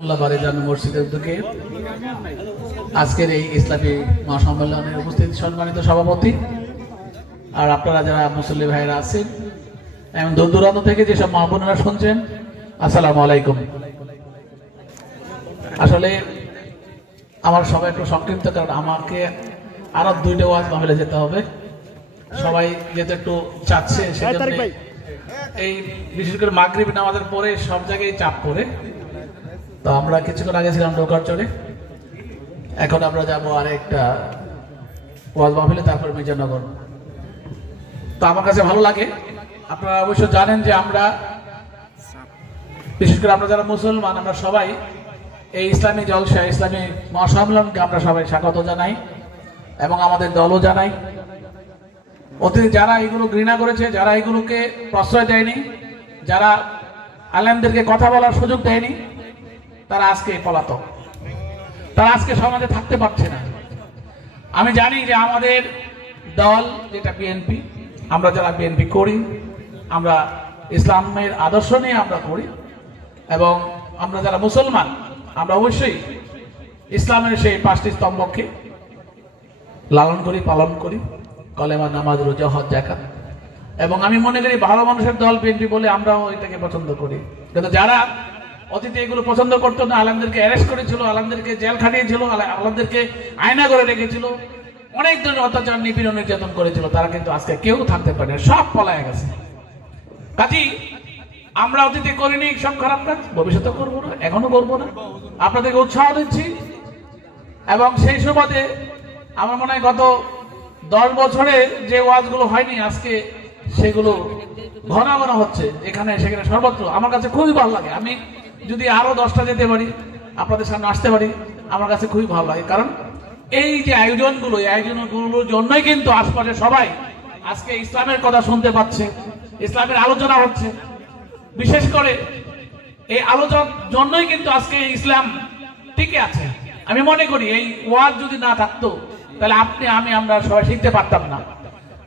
মসজিদের উদ্যোগে আজকের এই ইসলামী মহাসম্মেলনে উপস্থিত সম্মানিত সভাপতি আর আপনারা যারা মুসল্লি ভাইরা আছেন এবং দূর দূরান্ত থেকে যেসব মা বোনেরা শুনছেন, আসসালামু আলাইকুম। আসলে আমার সবাই একটু সংক্ষিপ্ত, কারণ আমাকে আরো 2টা ওয়াজ মাহফিলে যেতে হবে। সবাই যেতে একটু চাচ্ছে, সেজন্য এই বিশেষ করে মাগরিব নামাজের পরে সব জায়গায় চাপ পড়ে। তো আমরা কিছুক্ষণ আগে ছিলাম ডোকারচরে, এখন আমরা যাবো আরেকটা ওয়াজ মাহফিলে, তারপর মির্জানগর। তো আমার কাছে ভালো লাগে, আপনারা অবশ্য জানেন যে আমরা বিশেষ করে আমরা যারা মুসলমান, আমরা সবাই এই ইসলামী জলসা ইসলামী মহাসম্মেলনকে আমরা সবাই স্বাগত জানাই এবং আমাদের দলও জানাই। অতীতে যারা এগুলো ঘৃণা করেছে, যারা এগুলোকে প্রশ্রয় দেয়নি, যারা আলেমদেরকে কথা বলার সুযোগ দেয়নি, তারা আজকে পলাতক, তারা আজকে সমাজে থাকতে পারছে না। আমি জানি যে আমাদের দল যেটা বিএনপি, আমরা যারা বিএনপি করি, আমরা ইসলামের আদর্শ নিয়ে আমরা করি এবং আমরা যারা মুসলমান, আমরা অবশ্যই ইসলামের সেই 5টি স্তম্ভকে লালন করি, পালন করি, কলেমা, নামাজ, রোজা, হজ, যাকাত। এবং আমি মনে করি ভালো মানুষের দল বিএনপি বলে আমরাও এটাকে পছন্দ করি। কিন্তু যারা অতীতে এগুলো পছন্দ করতো না, আলেমদেরকে অ্যারেস্ট করেছিল, আলেমদেরকে জেল খাটিয়েছিল, আলেমদেরকে আয়না করে রেখেছিল, অনেক ধরনের অত্যাচার, নিপীড়ন, নির্যাতন করেছিল, তারা কিন্তু আজকে কেউ থাকতে পারে না, সব পলায় গেছে। কাজেই আমরা অতীতে করিনি সব খারাপ কাজ, ভবিষ্যতে করবো না, এখনো করবো না। আপনাদেরকে উৎসাহ দিচ্ছি এবং সেই সুবাদে আমার মনে হয় গত 10 বছরে যে ওয়াজগুলো হয়নি, আজকে সেগুলো ঘন ঘন হচ্ছে, এখানে সেখানে সর্বত্র। আমার কাছে খুবই ভালো লাগে। আমি যদি আরো 10টা যেতে পারি, আপনাদের সামনে আসতে পারি, আমার কাছে খুবই ভালো লাগে। কারণ এই যে আয়োজনগুলো, এই আয়োজনগুলোর জন্যই কিন্তু আশপাশে সবাই আজকে ইসলামের কথা শুনতে পাচ্ছে, ইসলামের আলোচনা হচ্ছে। বিশেষ করে এই আলোচনার জন্যই কিন্তু আজকে ইসলাম টিকে আছে। আমি মনে করি এই ওয়াজ যদি না থাকতো, তাহলে আপনি, আমি, আমরা সবাই শিখতে পারতাম না।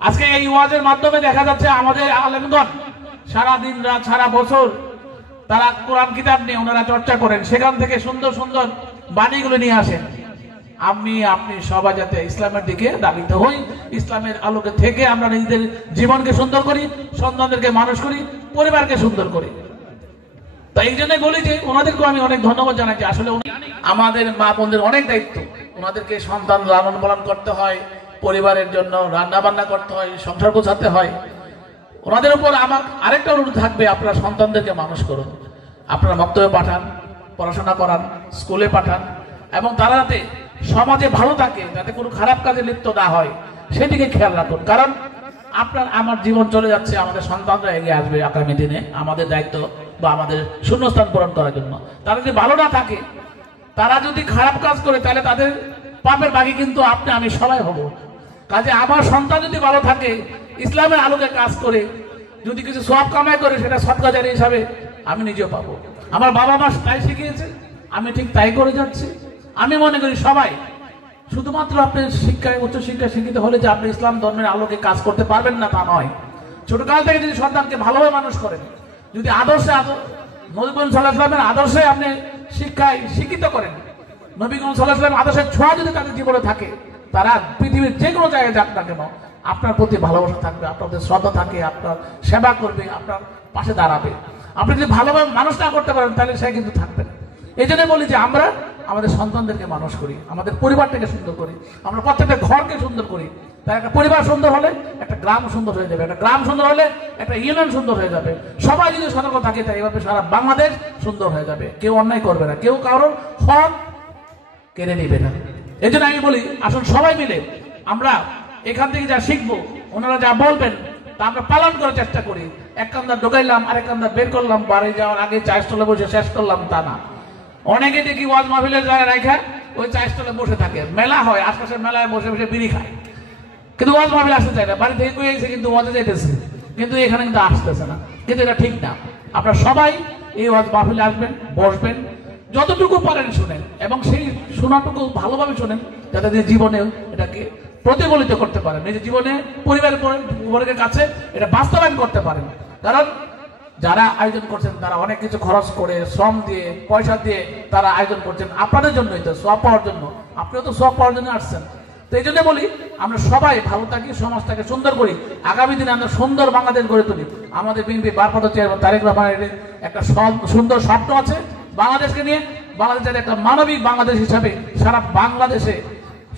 আজকে এই ওয়াজের মাধ্যমে দেখা যাচ্ছে আমাদের আলেমগণ সারা দিন রাত, সারা বছর তারা কোরআন কিতাব নিয়ে ওনারা চর্চা করেন, সেখান থেকে সুন্দর সুন্দর বাণীগুলো নিয়ে আসেন। আমি, আপনি সবাই যাতে ইসলামের দিকে ধাবিত হই, ইসলামের আলোকে থেকে আমরা নিজেদের জীবনকে সুন্দর করি, সন্তানদেরকে মানুষ করি, পরিবারকে সুন্দর করি। তাই এই জন্যই বলি যে ওনাদেরকেও আমি অনেক ধন্যবাদ জানাই যে আসলে আমাদের মা বোনদের অনেক দায়িত্ব, ওনাদেরকে সন্তান লালন পালন করতে হয়, পরিবারের জন্য রান্না বান্না করতে হয়, সংসার গোছাতে হয়। ওনাদের উপর আমার আরেকটা অনুরোধ থাকবে, আপনারা সন্তানদেরকে মানুষ করুন, আপনারা বক্তব্য পাঠান, পড়াশোনা করান, স্কুলে পাঠান এবং তারা যাতে সমাজে ভালো থাকে, যাতে কোনো খারাপ কাজে লিপ্ত না হয়, সেদিকে খেয়াল রাখুন। কারণ আপনার আমার জীবন চলে যাচ্ছে, আমাদের সন্তানরা এগিয়ে আসবে আগামী দিনে আমাদের দায়িত্ব বা আমাদের শূন্যস্থান পূরণ করার জন্য। তারা যদি ভালো না থাকে, তারা যদি খারাপ কাজ করে, তাহলে তাদের পাপের বাকি কিন্তু আপনি, আমি সবাই হব। কাজে আমার সন্তান যদি ভালো থাকে, ইসলামের আলোকে কাজ করে, যদি কিছু সওয়াব কামাই করে, সেটা সদকা জারিয়া হিসাবে আমি নিজেও পাবো। আমার বাবা মা তাই শিখিয়েছে, আমি ঠিক তাই করে যাচ্ছি। আমি মনে করি সবাই, শুধুমাত্র আপনি শিক্ষায়, উচ্চশিক্ষায় শিক্ষিত হলে যে আপনি ইসলাম ধর্মের আলোকে কাজ করতে পারবেন না, তা নয়। ছোটকাল থেকে যদি সন্তানকে ভালোভাবে মানুষ করেন, যদি আদর্শে, নবী করিম সাল্লাল্লাহু আলাইহি ওয়াসাল্লামের আদর্শে আপনি শিক্ষায় শিক্ষিত করেন, নবী করিম সাল্লাল্লাহু আলাইহি ওয়াসাল্লামের আদর্শের ছোঁয়া যদি তাদের জীবনে থাকে, তারা পৃথিবীর যে কোনো জায়গায় যাক না কেন, আপনার প্রতি ভালোবাসা থাকবে, আপনাদের শ্রদ্ধা থাকে, আপনার সেবা করবে, আপনার পাশে দাঁড়াবে। আপনি যদি ভালোভাবে মানুষ না করতে পারেন, তাহলে সে কিন্তু থাকবে না। এই জন্য বলি যে আমরা আমাদের সন্তানদেরকে মানুষ করি, আমাদের পরিবারটাকে সুন্দর করি, আমরা প্রত্যেকটা ঘরকে সুন্দর করি। তাই একটা পরিবার সুন্দর হলে একটা গ্রাম সুন্দর হয়ে যাবে, একটা গ্রাম সুন্দর হলে একটা ইউনিয়ন সুন্দর হয়ে যাবে। সবাই যদি সতর্ক থাকে, তাই এভাবে সারা বাংলাদেশ সুন্দর হয়ে যাবে। কেউ অন্যায় করবে না, কেউ কারোর হক কেড়ে নেবে না। এই জন্য আমি বলি, আসুন সবাই মিলে আমরা এখান থেকে যা শিখবো, ওনারা যা বলবেন, তা আমরা পালন করার চেষ্টা করি। এক কান্দা ঢোকাইলাম, আরেক কান্দা বের করলাম, বাড়ি যাওয়ার আগে চায়ের স্টলে বসে শেষ করলাম, তা না। অনেকে দেখি ওয়াজ মাহফিলের জায়গায় রেখে ওই চায়ের স্টলে বসে থাকে, মেলা হয়, আশপাশের মেলায় বসে বসে বিড়ি খায়, কিন্তু ওয়াজ মাহফিল আসতে চায় না। বাড়ি থেকে কয়ে গেছে কিন্তু ওয়াজে যেতেছে, কিন্তু এখানে কিন্তু আসতেছে না। কিন্তু এটা ঠিক না। আপনারা সবাই এই ওয়াজ মাহফিলে আসবেন, বসবেন, যতটুকু পারেন শুনেন এবং সেই শোনাটুকু ভালোভাবে শুনেন, যাতে জীবনে এটাকে প্রতিফলিত করতে পারেন, নিজের জীবনে পরিবারের কাছে এটা বাস্তবায়ন করতে পারেন। কারণ যারা আয়োজন করছেন তারা অনেক কিছু খরচ করে, শ্রম দিয়ে, পয়সা দিয়ে তারা আয়োজন করছেন আপনাদের জন্যই, তো সওয়াব পাওয়ার জন্য। আপনিও তো সওয়াব পাওয়ার জন্য আসছেন। তো এই জন্য বলি, আমরা সবাই ভালো থাকি, সমাজটাকে সুন্দর করি, আগামী দিনে আমরা সুন্দর বাংলাদেশ গড়ে তুলি। আমাদের বিএনপি ভারপ্রাপ্ত চেয়ারম্যান তারেক রহমানের একটা সুন্দর স্বপ্ন আছে বাংলাদেশকে নিয়ে। বাংলাদেশের একটা মানবিক বাংলাদেশ হিসাবে সারা বাংলাদেশে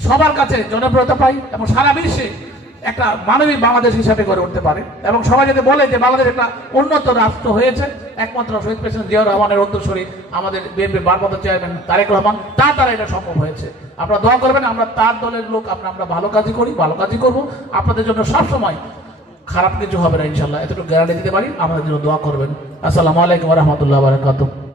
সবার কাছে জনপ্রিয়তা পাই এবং সারা বিশ্বে একটা মানবিক বাংলাদেশ হিসাবে গড়ে উঠতে পারে। এবং সবাই যদি বলে যে বাংলাদেশ একটা উন্নত রাষ্ট্র হয়েছে, একমাত্র শহীদ প্রেসিডেন্ট জিয়াউর রহমানের উত্তরসূরি আমাদের বিএনপি ভারপ্রাপ্ত চেয়ারম্যান তারেক রহমান, তার দ্বারা এটা সম্ভব হয়েছে। আপনারা দোয়া করবেন, আমরা তার দলের লোক, আমরা ভালো কাজই করি, ভালো কাজই করবো। আপনাদের জন্য সবসময় খারাপ কিছু হবে না ইনশাল্লাহ, এতটুকু গ্যারান্টি দিতে পারি। আমাদের জন্য দোয়া করবেন। আসসালামু আলাইকুম ওয়া রাহমাতুল্লাহি ওয়া বারাকাতুহু।